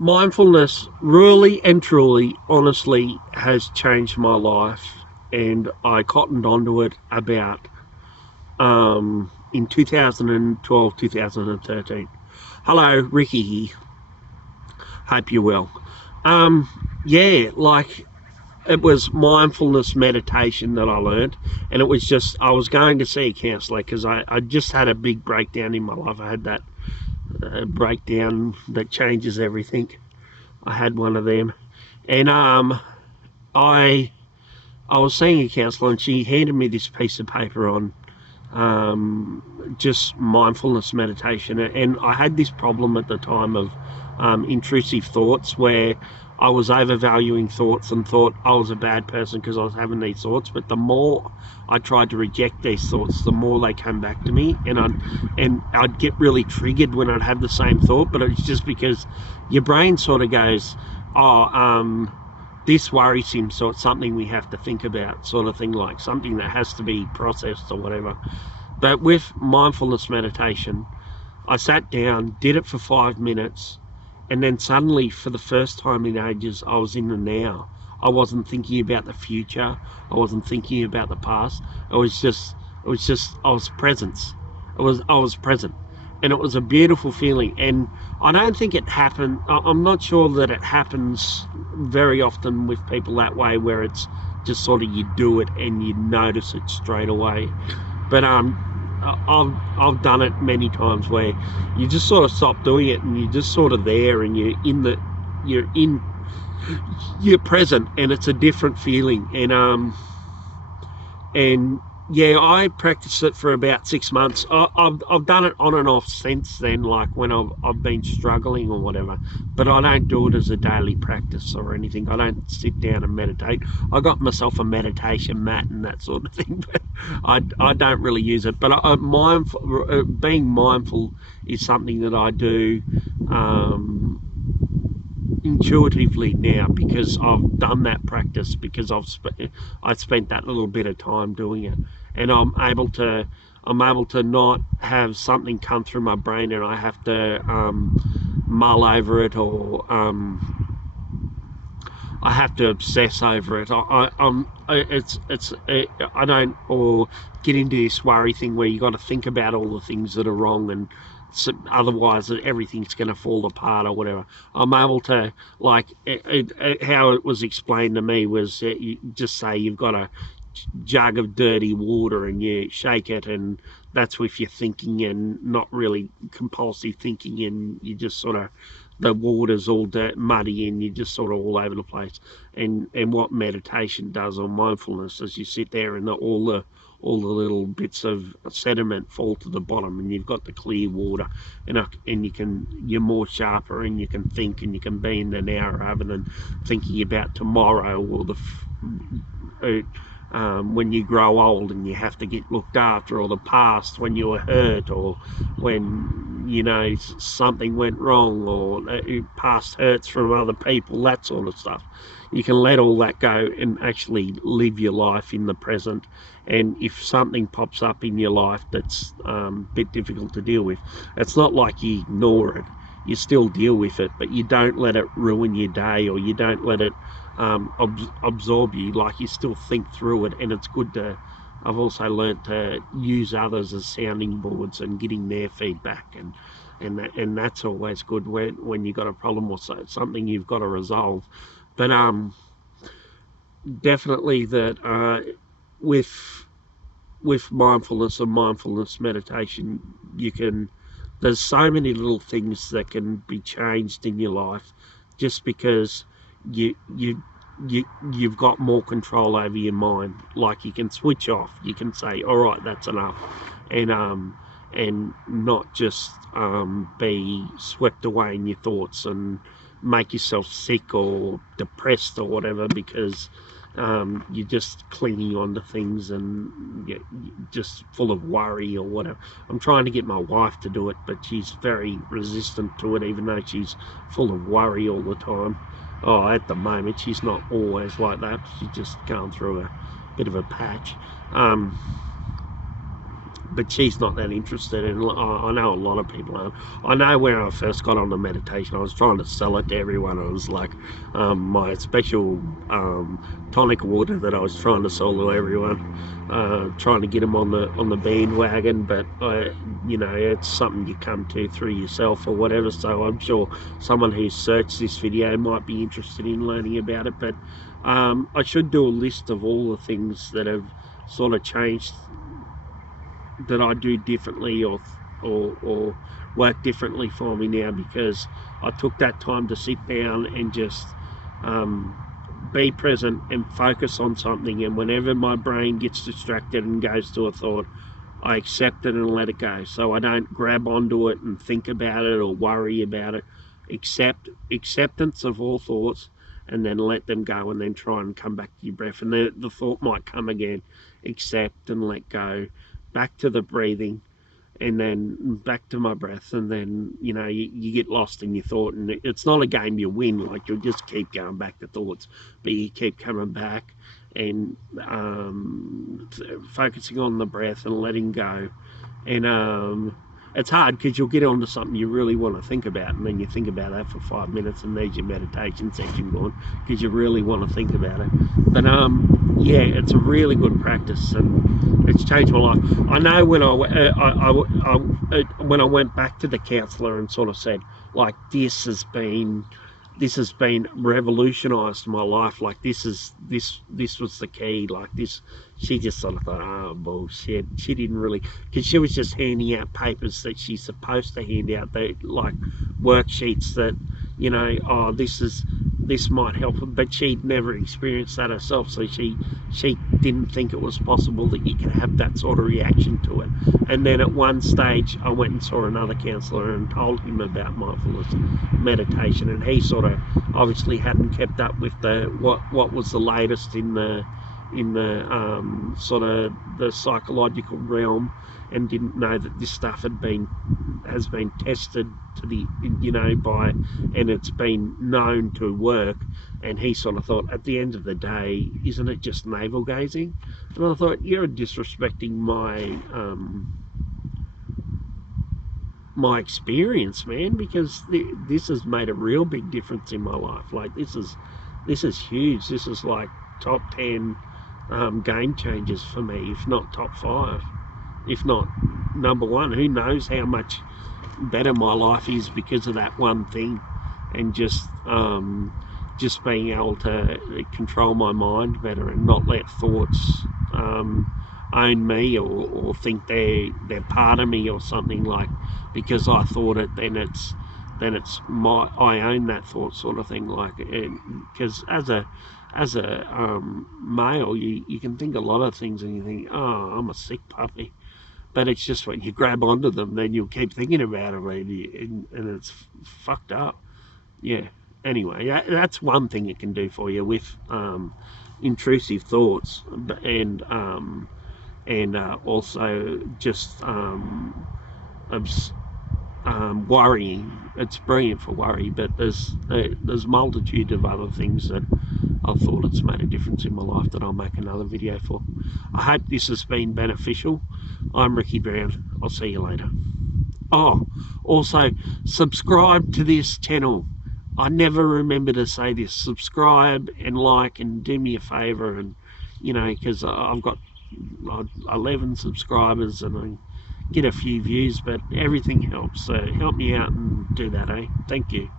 Mindfulness really and truly, honestly, has changed my life, and I cottoned onto it about in 2012, 2013. Hello, Ricky here. Hope you're well. Um, yeah, like it was mindfulness meditation that I learned, and it was just I was going to see a counsellor because I just had a big breakdown in my life. I had that breakdown that changes everything. I had one of them, and I I was seeing a counsellor, and she handed me this piece of paper on just mindfulness meditation, and I had this problem at the time of intrusive thoughts where I was overvaluing thoughts and thought I was a bad person because I was having these thoughts. But the more I tried to reject these thoughts, the more they came back to me, and I'd get really triggered when I'd have the same thought. But it's just because your brain sort of goes, oh, this worries him, so it's something we have to think about, sort of thing, like something that has to be processed or whatever. But with mindfulness meditation, I sat down, did it for 5 minutes, and then suddenly, for the first time in ages, I was in the now. I wasn't thinking about the future. I wasn't thinking about the past. I was presence. I was present, and it was a beautiful feeling. And I don't think it happened. I'm not sure that it happens very often with people that way, where it's just sort of you do it and you notice it straight away. But I've done it many times where you just sort of stop doing it and you're just sort of there, and you're present, and it's a different feeling. And yeah, I practiced it for about 6 months. I've done it on and off since then, like when I've been struggling or whatever. But I don't do it as a daily practice or anything. I don't sit down and meditate. I got myself a meditation mat and that sort of thing, but I don't really use it. But being mindful is something that I do intuitively now, because I've done that practice, because I spent that little bit of time doing it, and I'm able to not have something come through my brain and I have to mull over it, or I have to obsess over it. I don't, or get into this worry thing where you got to think about all the things that are wrong, and so otherwise everything's going to fall apart or whatever. I'm able to, like, how it was explained to me was, you just say you've got a jug of dirty water and you shake it, and that's with your thinking and not really compulsive thinking, and you just sort of, the water's all muddy and you're just sort of all over the place. And what meditation does, or mindfulness, is you sit there and all the little bits of sediment fall to the bottom, and you've got the clear water, and you're more sharper, and you can think, and you can be in the now rather than thinking about tomorrow, or when you grow old and you have to get looked after, or the past when you were hurt, or when something went wrong, or past hurts from other people, that sort of stuff. You can let all that go and actually live your life in the present. And if something pops up in your life that's a bit difficult to deal with, it's not like you ignore it. You still deal with it, but you don't let it ruin your day, or you don't let it absorb you. Like, you still think through it. And it's good to, I've also learnt to use others as sounding boards and getting their feedback, and that's always good when you've got a problem or something you've got to resolve. But definitely that with mindfulness and mindfulness meditation, there's so many little things that can be changed in your life, just because you've got more control over your mind. Like, you can switch off, you can say, all right, that's enough, and not just be swept away in your thoughts and make yourself sick or depressed or whatever, because you're just clinging on to things, and you're just full of worry or whatever. I'm trying to get my wife to do it, but she's very resistant to it, even though she's full of worry all the time. Oh, at the moment, she's not always like that. She's just going through a bit of a patch. but she's not that interested, and I know a lot of people aren't. I know when I first got on the meditation, I was trying to sell it to everyone. It was like my special tonic water that I was trying to sell to everyone, trying to get them on the bandwagon. But you know, it's something you come to through yourself or whatever. So I'm sure someone who's searched this video might be interested in learning about it. But I should do a list of all the things that have sort of changed, that I do differently or work differently for me now, because I took that time to sit down and just be present and focus on something. And whenever my brain gets distracted and goes to a thought, I accept it and let it go. So I don't grab onto it and think about it or worry about it. Acceptance of all thoughts, and then let them go, and then try and come back to your breath. And the thought might come again. Accept and let go. Back to the breathing, and then back to my breath, and then, you know, you get lost in your thought, and it's not a game you win. Like, you'll just keep going back to thoughts, but you keep coming back and focusing on the breath and letting go. And it's hard because you'll get onto something you really want to think about, and then you think about that for 5 minutes, and there's your meditation session gone because you really want to think about it. But yeah, it's a really good practice, and it's changed my life. I know when when I went back to the counsellor and sort of said, like, this has been revolutionised my life. Like, this was the key. Like, this, she just sort of thought, oh, bullshit. She didn't really, because she was just handing out papers that she's supposed to hand out, that, like, worksheets that, you know, oh, this might help her, but she'd never experienced that herself, so she didn't think it was possible that you could have that sort of reaction to it. And then at one stage I went and saw another counsellor and told him about mindfulness meditation, and he sort of obviously hadn't kept up with what was the latest in the sort of the psychological realm, and didn't know that this stuff has been tested to the, you know, by, and it's been known to work. And he sort of thought, at the end of the day, isn't it just navel gazing? And I thought, you're disrespecting my experience, man, because this has made a real big difference in my life. Like, this is huge. This is like top 10 game changers for me, if not top 5, if not number 1. Who knows how much better my life is because of that one thing. And just being able to control my mind better and not let thoughts own me, or think they're part of me or something. Like, because I thought it, then it's I own that thought, sort of thing. Like, because as a male, you can think a lot of things, and you think, oh, I'm a sick puppy. But it's just when you grab onto them, then you'll keep thinking about it, and it's fucked up. Yeah. Anyway, that's one thing it can do for you with intrusive thoughts, and also just worrying. It's brilliant for worry, but there's multitude of other things that I've thought it's made a difference in my life that I'll make another video for. I hope this has been beneficial. I'm Ricky Browne. I'll see you later. Oh, also subscribe to this channel. I never remember to say this. Subscribe and like, and do me a favor, and, you know, because I've got 11 subscribers and I get a few views, but everything helps. So help me out and do that, eh? Thank you.